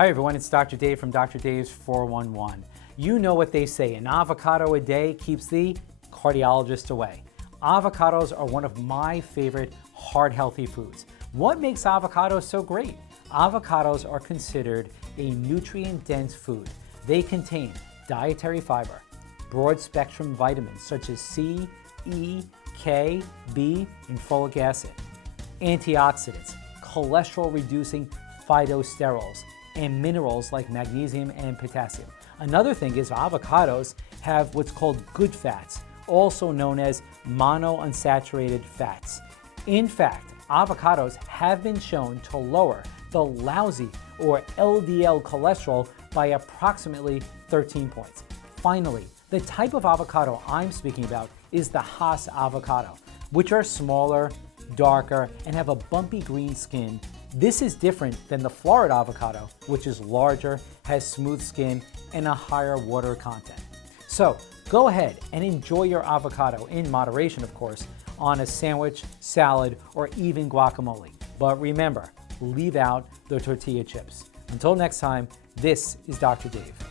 Hi everyone, it's Dr. Dave from Dr. Dave's 411. You know what they say, an avocado a day keeps the cardiologist away. Avocados are one of my favorite heart healthy foods. What makes avocados so great? Avocados are considered a nutrient-dense food. They contain dietary fiber, broad-spectrum vitamins such as C, E, K, B, and folic acid, antioxidants, cholesterol-reducing phytosterols, and minerals like magnesium and potassium. Another thing is avocados have what's called good fats, also known as monounsaturated fats. In fact, avocados have been shown to lower the lousy or LDL cholesterol by approximately 13 points. Finally, the type of avocado I'm speaking about is the Hass avocado, which are smaller, darker, and have a bumpy green skin. This is different than the Florida avocado, which is larger, has smooth skin, and a higher water content. So go ahead and enjoy your avocado, in moderation of course, on a sandwich, salad, or even guacamole. But remember, leave out the tortilla chips. Until next time, this is Dr. Dave.